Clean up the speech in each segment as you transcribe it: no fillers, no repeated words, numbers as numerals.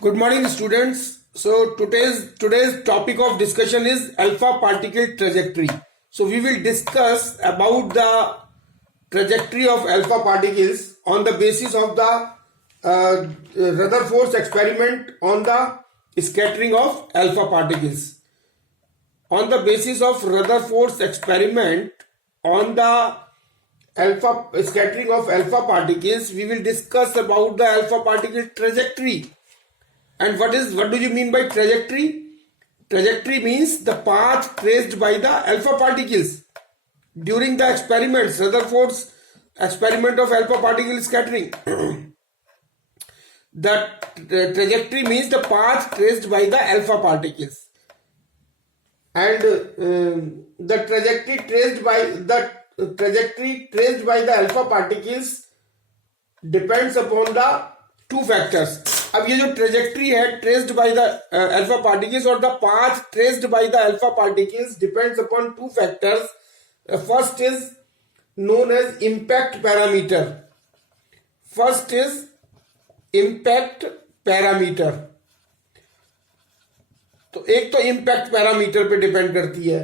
Good morning, students. So today's topic of discussion is alpha particle trajectory. So we will discuss about the trajectory of alpha particles on the basis of the Rutherford's experiment on the scattering of alpha particles. On the basis of Rutherford's experiment on the scattering of alpha particles, we will discuss about the alpha particle trajectory. And what do you mean by trajectory? Trajectory means the path traced by the alpha particles during the experiments, Rutherford's experiment of alpha particle scattering. The trajectory means the path traced by the alpha particles, and the trajectory traced by the alpha particles depends upon the two factors. अब ये जो trajectory है traced by the alpha particles और the path traced by the alpha particles depends upon two factors. First is known as impact parameter. तो एक तो impact parameter पे depend करती है,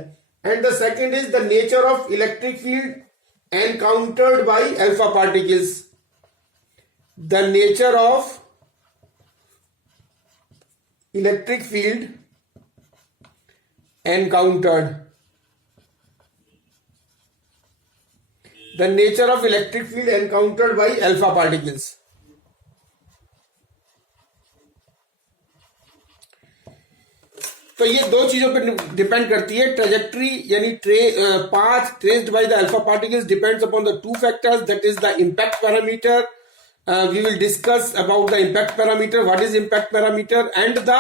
and the second is the nature of electric field encountered by alpha particles. The nature of electric field encountered. The nature of electric field encountered by alpha particles. तो ये दो चीजों पे depend करती है. ट्रेजेक्ट्री यानी path traced by the alpha particles depends upon the two factors, that is the impact parameter. We will discuss about the impact parameter, what is impact parameter, and the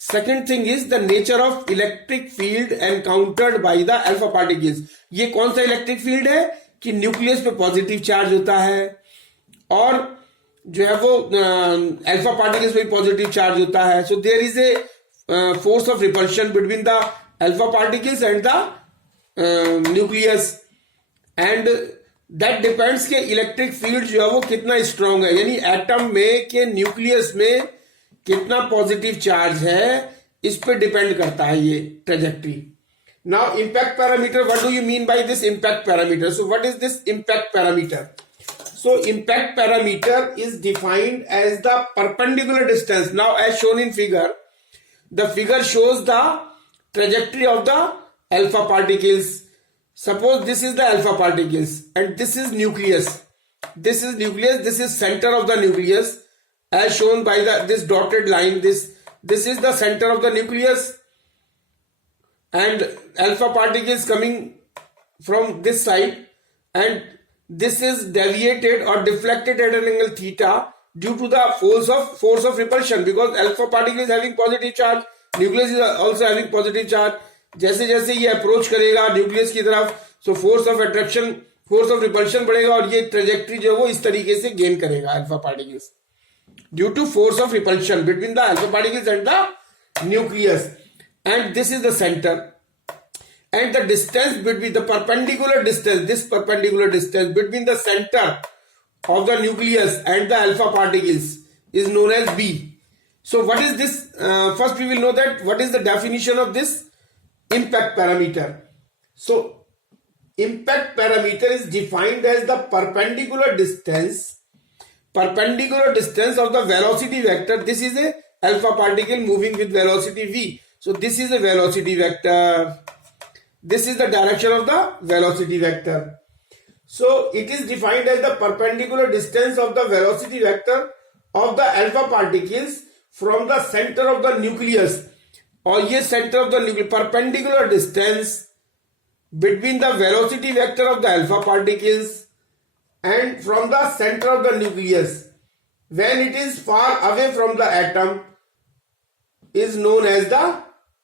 second thing is the nature of electric field encountered by the alpha particles. ये कौन सा electric field है कि nucleus पे positive charge होता है और जो है वो अल्फा पार्टिकल्स पे पॉजिटिव चार्ज होता है. So there is a force of repulsion between the alpha particles and the nucleus, and that depends के इलेक्ट्रिक फील्ड जो है वो कितना स्ट्रांग है, यानी एटम में के न्यूक्लियस में कितना पॉजिटिव चार्ज है, इस पे डिपेंड करता है ये trajectory. Now impact parameter, what do you mean by this impact parameter? So what is this impact parameter? So impact parameter is defined as the perpendicular distance. Now as shown in figure, the figure shows the trajectory of the alpha particles. Suppose this is the alpha particles and this is nucleus. This is center of the nucleus as shown by this dotted line. This is the center of the nucleus, and alpha particles coming from this side, and this is deviated or deflected at an angle theta due to the force of repulsion, because alpha particle is having positive charge, nucleus is also having positive charge. जैसे जैसे ये approach करेगा nucleus की तरफ, so force of attraction, force of repulsion बढ़ेगा और ये trajectory जो है वो इस तरीके से गेन करेगा alpha particles due to force of repulsion between the alpha particles and the nucleus. And this is the centre, and the distance between the perpendicular distance, this perpendicular distance between the centre of the nucleus and the alpha particles is known as b. So what is this? First we will know that what is the definition of this impact parameter. So impact parameter is defined as the perpendicular distance of the velocity vector. This is a alpha particle moving with velocity v. So this is a velocity vector, this is the direction of the velocity vector. So it is defined as the perpendicular distance of the velocity vector of the alpha particles from the center of the nucleus. और ये centre of the nucleus, perpendicular distance between the velocity vector of the alpha particles and from the centre of the nucleus when it is far away from the atom is known as the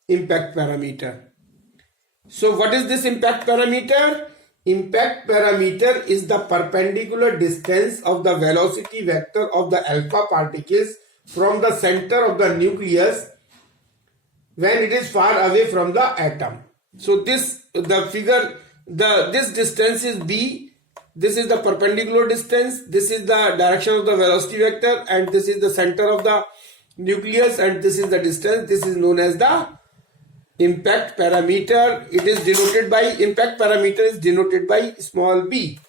impact parameter. So what is this impact parameter? Impact parameter is the perpendicular distance of the velocity vector of the alpha particles from the centre of the nucleus when it is far away from the atom. So this distance is b, This is the perpendicular distance, this is the direction of the velocity vector, and this is the center of the nucleus, and this is the distance. This is known as the impact parameter. It is denoted by, impact parameter is denoted by small b.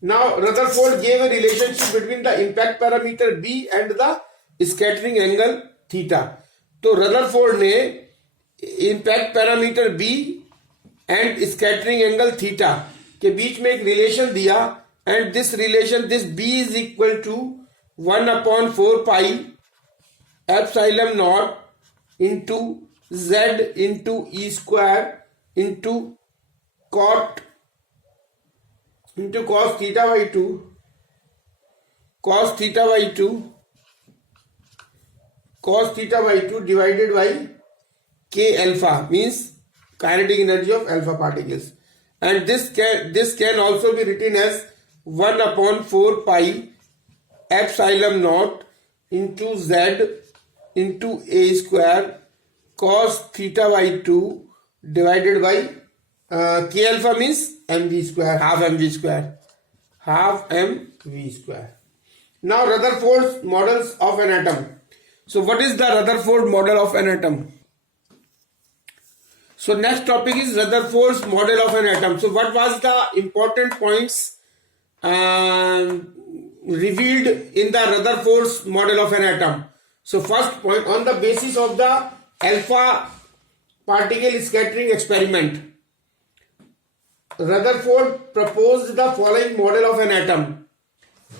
Now Rutherford gave a relationship between the impact parameter b and the scattering angle theta. तो Rutherford ने impact parameter b and scattering angle theta के बीच में एक relation दिया, and this relation, this b is equal to 1/4 pi epsilon naught into z into e square into cos theta by 2 cos theta by 2 divided by k alpha, means kinetic energy of alpha particles, and this can also be written as 1/4 pi epsilon naught into z into a square cos theta by 2 divided by k alpha, means mv square, half mv square. Now Rutherford's models of an atom. So what is the Rutherford model of an atom? So next topic is Rutherford's model of an atom. So what was the important points revealed in the Rutherford's model of an atom? So first point, on the basis of the alpha particle scattering experiment, Rutherford proposed the following model of an atom.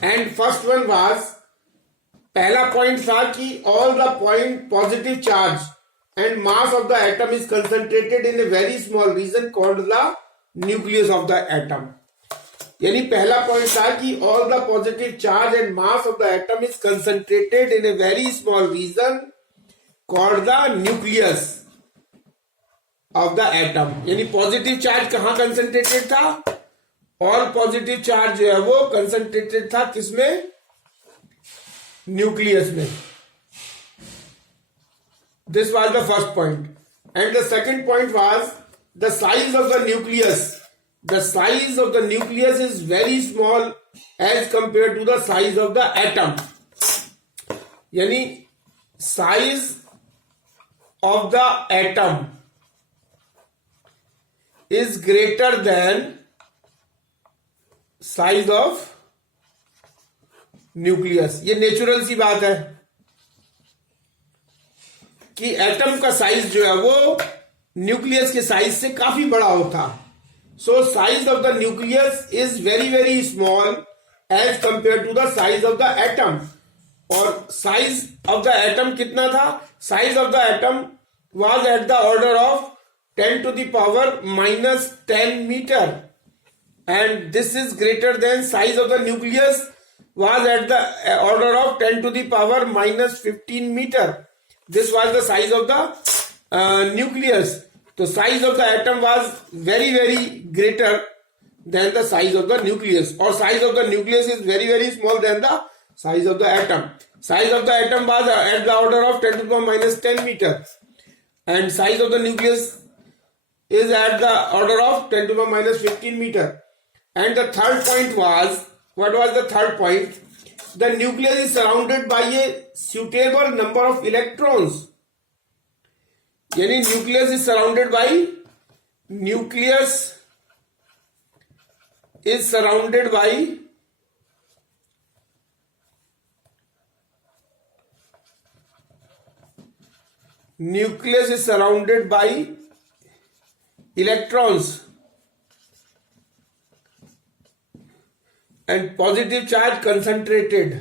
And first one was, पहला point था कि all the point positive charge and mass of the atom is concentrated in a very small region called the nucleus of the atom. यानी पहला point था कि all the positive charge and mass of the atom is concentrated in a very small region called the nucleus of the atom. यानी positive charge कहाँ concentrated था? और positive charge जो है वो कंसंट्रेटेड था किसमें? न्यूक्लियस में. This was the first point. And the second point was the size of the nucleus. The size of the nucleus is very small as compared to the size of the atom. यानी size of the atom is greater than size of nucleus. ये natural सी बात है कि atom का size जो है वो nucleus के साइज से काफी बड़ा होता. So size of the nucleus is very very small as compare to the size of the atom. और साइज ऑफ द एटम कितना था? Size of the atom was at the order of 10 to the power minus 10 meter, and this is greater than size of the nucleus was at the order of 10 to the power minus 15 meter. This was the size of the nucleus. So size of the atom was very very greater than the size of the nucleus, or size of the nucleus is very very small than the size of the atom. Size of the atom was at the order of 10 to the power minus 10 meter, and size of the nucleus is at the order of 10 to the power minus 15 meter. And the third point was, what was the third point? The nucleus is surrounded by a suitable number of electrons. यानी nucleus is surrounded by electrons, and positive charge concentrated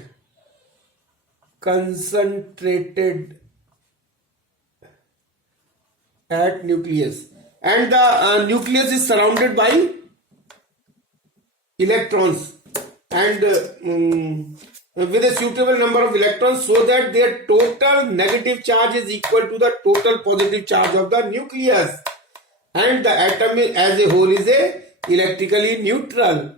at nucleus, and the nucleus is surrounded by electrons and with a suitable number of electrons, so that their total negative charge is equal to the total positive charge of the nucleus, and the atom as a whole is a electrically neutral.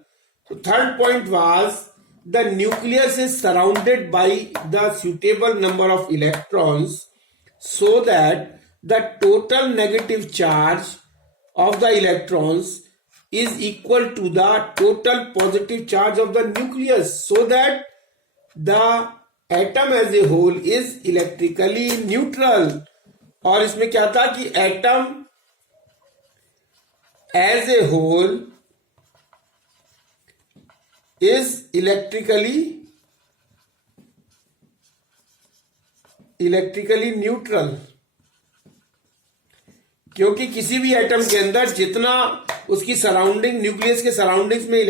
So third point was, the nucleus is surrounded by the suitable number of electrons, so that the total negative charge of the electrons is equal to the total positive charge of the nucleus, so that the atom as a whole is electrically neutral. और इसमें क्या था कि atom as a whole is electrically neutral, क्योंकि किसी भी atom के अंदर जितना उसकी सराउंडिंग, न्यूक्लियस के सराउंडिंग्स में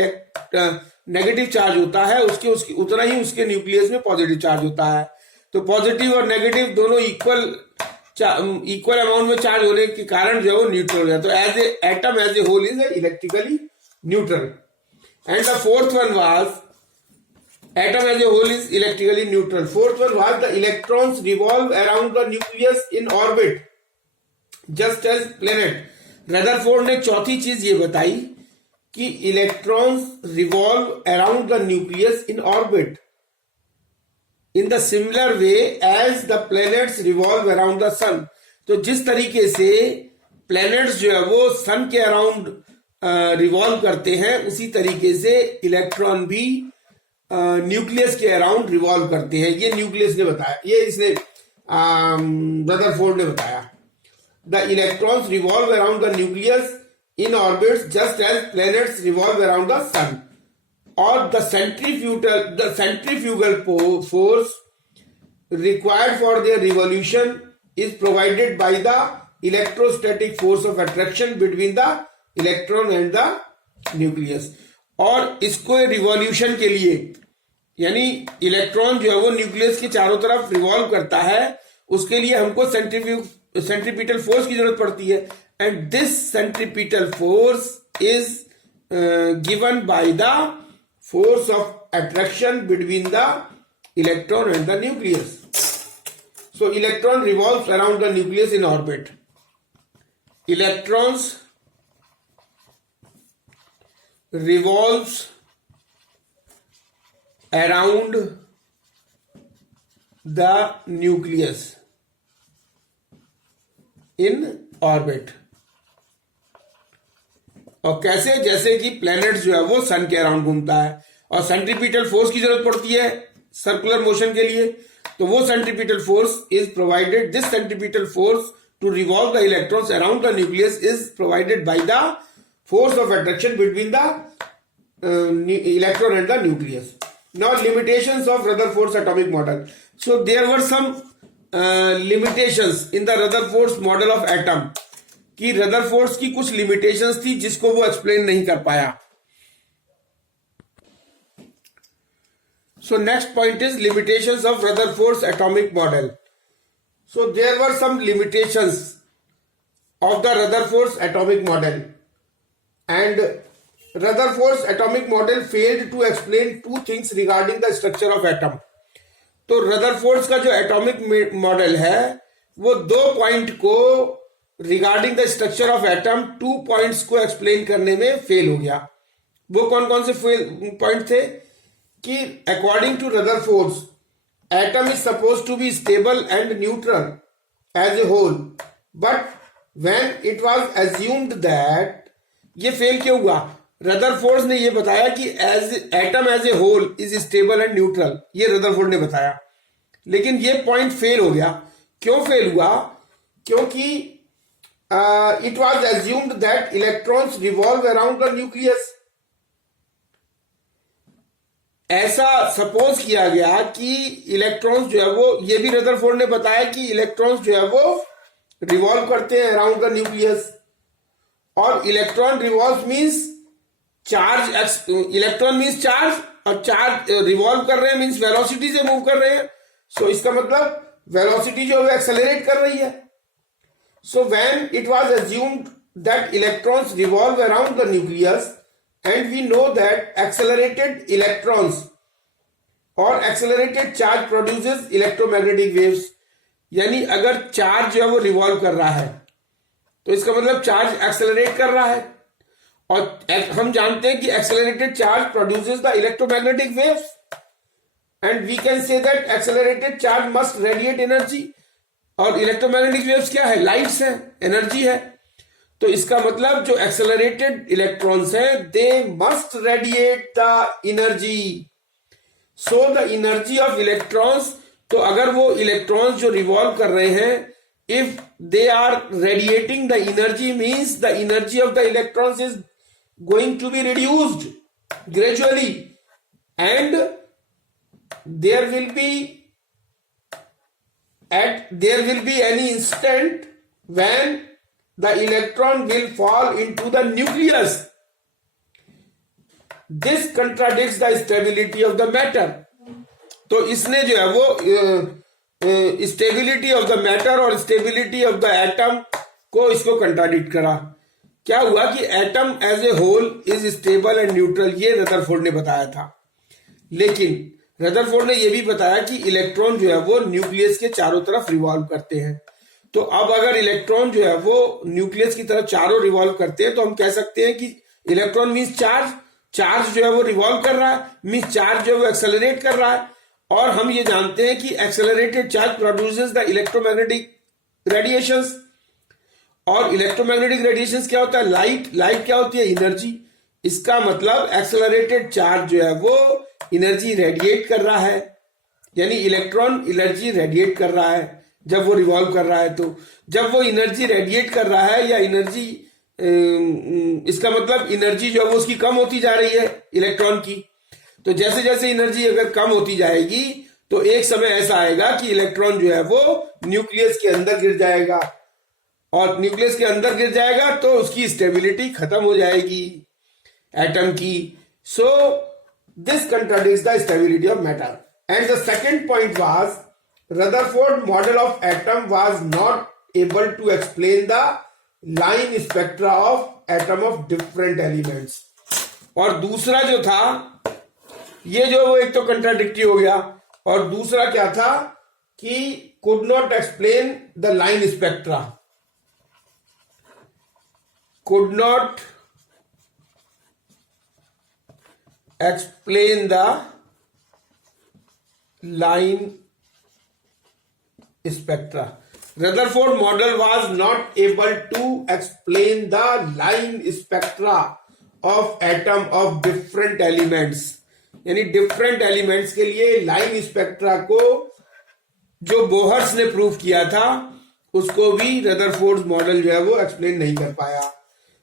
नेगेटिव चार्ज होता है, उसके उतना ही उसके न्यूक्लियस में पॉजिटिव चार्ज होता है। तो पॉजिटिव और नेगेटिव दोनों इक्वल अमाउंट में चार्ज होने के कारण जो है वो न्यूट्रल हो जाता है। तो as a atom as a whole is electrically neutral. And the fourth one was atom as a whole is electrically neutral. Fourth one was the electrons revolve around the nucleus in orbit just as planet. Rutherford ने चौथी चीज ये बताई कि electrons revolve around the nucleus in orbit in the similar way as the planets revolve around the sun. तो जिस तरीके से प्लैनेट्स जो है वो सन के अराउंड रिवॉल्व करते हैं, उसी तरीके से इलेक्ट्रॉन भी न्यूक्लियस के अराउंड रिवॉल्व करते हैं। ये न्यूक्लियस ने बताया, ये इसने रदरफोर्ड ने बताया। The electrons revolve around the nucleus in orbits just as planets revolve around the sun. और the centrifugal force required for their revolution is provided by the electrostatic force of attraction between the electron and the nucleus। और इसको revolution के लिए, यानी electron जो है वो nucleus के चारों तरफ रिवॉल्व करता है, उसके लिए हमको सेंट्रीपिटल फोर्स की जरूरत पड़ती है। And this centripetal force is given by the force of attraction between the electron and the nucleus. So electron revolves around the nucleus in orbit. Electrons revolves around the nucleus in orbit। और कैसे? जैसे कि planet जो है वो सन के around घूमता है और सेंट्रीपिटल फोर्स की जरूरत पड़ती है सर्कुलर मोशन के लिए, तो वो centripetal force is provided, this centripetal force to revolve the electrons around the nucleus is provided by the force of attraction between the electron and the nucleus। Now limitations of Rutherford's atomic model। So there were some limitations in the Rutherford's model of atom, कि Rutherford's की कुछ limitations थी जिसको वो explain नहीं कर पाया। So next point is limitations of Rutherford's atomic model। So there were some limitations of the Rutherford's atomic model, and Rutherford's atomic model failed to explain two things regarding the structure of atom। तो Rutherford's का जो atomic model है वो दो point को regarding the structure of atom, 2 points को explain करने में फेल हो गया। वो कौन कौन से पॉइंट थे? कि according to Rutherford's atom is suppose to be stable and neutral as a whole, but when it was assumed that, ये फेल क्यों हुआ? रदरफोर्ड ने ये बताया कि atom as a whole is stable and neutral, ये रदरफोर्ड ने बताया, लेकिन ये पॉइंट फेल हो गया। क्यों फेल हुआ? क्योंकि it was assumed that electrons revolve around the nucleus. ऐसा सपोज किया गया कि इलेक्ट्रॉन्स जो है वो, ये भी रदरफोर्ड ने बताया कि इलेक्ट्रॉन्स जो है वो रिवॉल्व करते हैं अराउंड द न्यूक्लियस। और electron revolve means charge, electron means charge, और चार्ज रिवॉल्व कर रहे हैं मीन्स वेलोसिटी से मूव कर रहे हैं। सो इसका मतलब वेलोसिटी जो है एक्सेलरेट कर रही है। So when it was assumed that electrons revolve around the nucleus, and we know that accelerated electrons और accelerated charge produces electromagnetic waves. यानी अगर चार्ज जो है वो रिवॉल्व कर रहा है तो इसका मतलब चार्ज एक्सेलरेट कर रहा है, और हम जानते हैं कि accelerated charge produces the electromagnetic waves, and we can say that accelerated charge must radiate energy. और इलेक्ट्रोमैग्नेटिक वेव्स क्या है? लाइट्स है, एनर्जी है। तो इसका मतलब जो एक्सेलरेटेड इलेक्ट्रॉन्स हैं, they must radiate the energy. So the energy of electrons, तो अगर वो इलेक्ट्रॉन्स जो रिवॉल्व कर रहे हैं, if they are radiating the energy, means the energy of the electrons is going to be reduced gradually, and there will be any instant when the electron will fall into the nucleus. This contradicts the stability of the matter. तो इसने जो है वो stability of the matter और stability of the atom को इसको contradict करा. क्या हुआ कि atom as a whole is stable and neutral, ये रदरफोर्ड ने बताया था. लेकिन रदरफोर्ड ने यह भी बताया कि इलेक्ट्रॉन जो है वो न्यूक्लियस के चारों तरफ रिवॉल्व करते हैं. तो अब अगर इलेक्ट्रॉन जो है वो न्यूक्लियस की तरफ चारों रिवॉल्व करते हैं, तो हम कह सकते हैं कि इलेक्ट्रॉन मीन्स चार्ज, चार्ज जो है वो रिवॉल्व कर रहा है, मीन्स चार्ज जो है वो एक्सेलरेट कर रहा है. और हम ये जानते हैं कि accelerated charge produces the electromagnetic radiations. और इलेक्ट्रोमैग्नेटिक रेडिएशंस क्या होता है? लाइट. लाइट क्या होती है? एनर्जी. इसका मतलब एक्सेलरेटेड चार्ज जो है वो एनर्जी रेडिएट कर रहा है, यानी इलेक्ट्रॉन एनर्जी रेडिएट कर रहा है जब वो रिवॉल्व कर रहा है. तो जब वो एनर्जी रेडिएट कर रहा है या एनर्जी, इसका मतलब एनर्जी जो है वो उसकी कम होती जा रही है इलेक्ट्रॉन की. तो जैसे जैसे एनर्जी अगर कम होती जाएगी तो एक समय ऐसा आएगा कि इलेक्ट्रॉन जो है वो न्यूक्लियस के अंदर गिर जाएगा, और न्यूक्लियस के अंदर गिर जाएगा तो उसकी स्टेबिलिटी खत्म हो जाएगी एटम की. सो this contradicts the stability of matter. And the second point was, Rutherford model of atom was not able to explain the line spectra of atom of different elements. और दूसरा जो था, ये जो वो एक तो कंट्राडिक्टी हो गया, और दूसरा क्या था कि could not explain the line spectra, could not explain the line spectra. Rutherford model was not able to explain the line spectra of atom of different elements. यानी डिफरेंट एलिमेंट्स के लिए लाइन स्पेक्ट्रा को जो Bohr's ने prove किया था उसको भी रदरफोर्ड मॉडल जो है वो एक्सप्लेन नहीं कर पाया.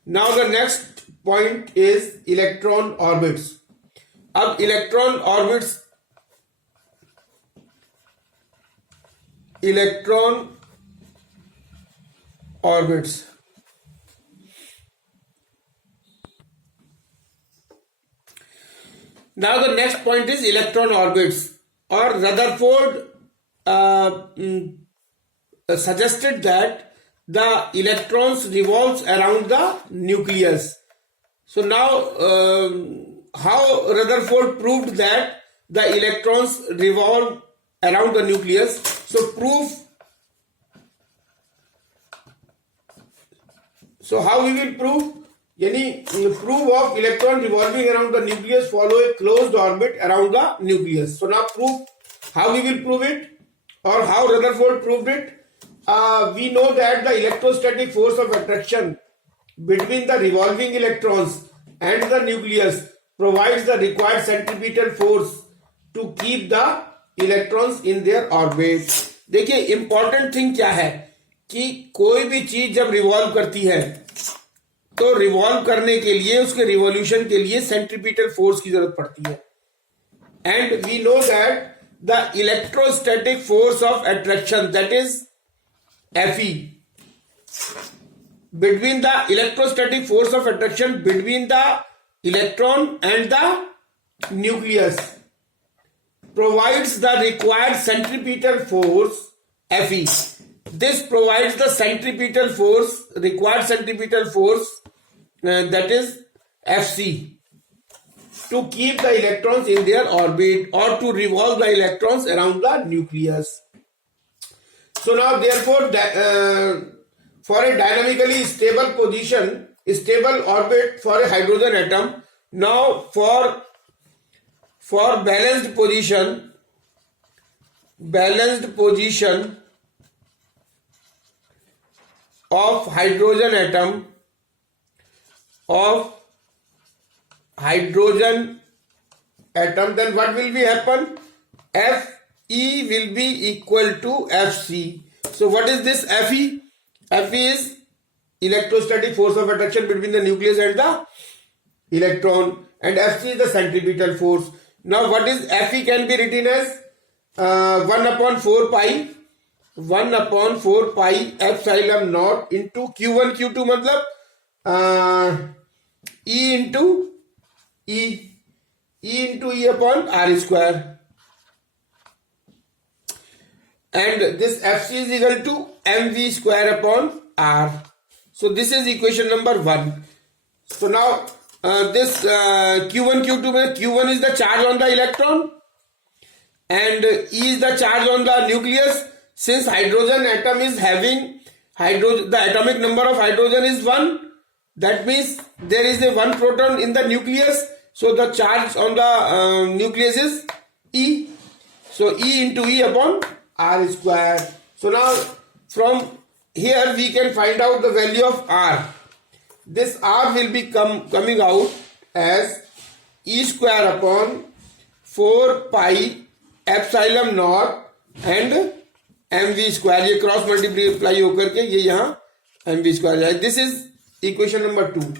Now the next point is electron orbits. अब electron orbits, now the next point is electron orbits. Or Rutherford suggested that the electrons revolves around the nucleus. So now how Rutherford proved that the electrons revolve around the nucleus? So how we will prove? Yani proof of electron revolving around the nucleus follow a closed orbit around the nucleus. So now how we will prove it, or how Rutherford proved it? We know that the electrostatic force of attraction between the revolving electrons and the nucleus provides the required centripetal force to keep the electrons in their orbit. देखिए important thing क्या है कि कोई भी चीज जब revolve करती है तो रिवॉल्व करने के लिए, उसके रिवॉल्यूशन के लिए सेंट्रीपिटल फोर्स की जरूरत पड़ती है. And we know that the electrostatic force of attraction, that is Fe, between the electrostatic force of attraction between the electron and the nucleus provides the required centripetal force Fe. This provides the centripetal force, required centripetal force, that is Fc, to keep the electrons in their orbit or to revolve the electrons around the nucleus. So now therefore for a dynamically stable position, stable orbit for a hydrogen atom, now for balanced position of hydrogen atom, then what will be happen? Fe will be equal to Fc. So what is this Fe? Fe is electrostatic force of attraction between the nucleus and the electron, and Fc is the centripetal force. Now what is Fe can be written as 1 upon 4 pi epsilon naught into Q1 Q2 मतलब E into E upon R square, and this Fc is equal to mv square upon R. So this is equation number 1. So now this Q1 Q2, Q1 is the charge on the electron and E is the charge on the nucleus. Since hydrogen atom is having the atomic number of hydrogen is 1, that means there is a 1 proton in the nucleus. So the charge on the nucleus is E. So E into E upon R square. So now from here we can find out the value of R. This R will be coming out as E square upon 4 pi epsilon naught and mv square. ये cross multiply होकर के ये यहाँ mv square जाए. This is equation number 2.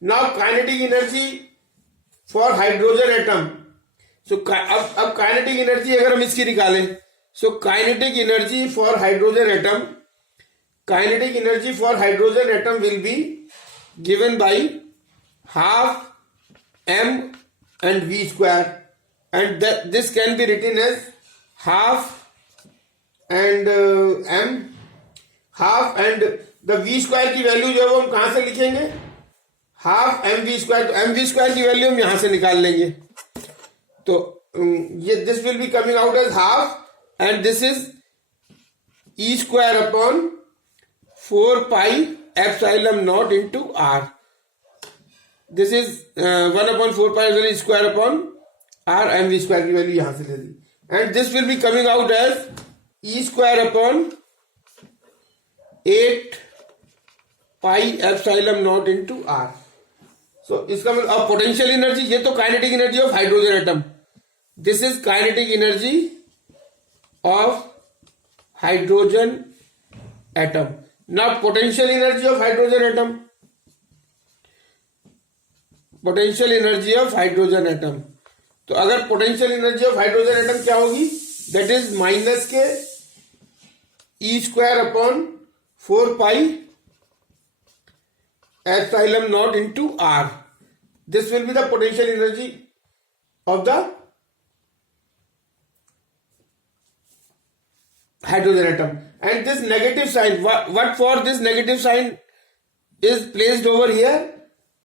Now kinetic energy for hydrogen atom. So अब kinetic energy अगर हम इसकी निकालें, so kinetic energy for hydrogen atom will be given by half m and v square, and this can be written as half and m, half and the v square की value जो है हम कहां से लिखेंगे? Half m v square. तो m v square की value हम यहां से निकाल लेंगे. तो ये this will be coming out as half, and this is E square upon 4 pi epsilon naught into R. This is 1 upon 4 pi epsilon square upon R, and V square की value यहां से ले ली, and this will be coming out as E square upon 8 pi epsilon naught into R. So इसका मतलब अब potential energy, ये तो kinetic energy of hydrogen atom, this is kinetic energy of hydrogen atom. Now potential energy of hydrogen atom. Potential energy of hydrogen atom. तो अगर potential energy of hydrogen atom क्या होगी? That is minus के E square upon 4 pi epsilon naught into R. This will be the potential energy of the hydrogen atom. And this negative sign, what for this negative sign is placed over here?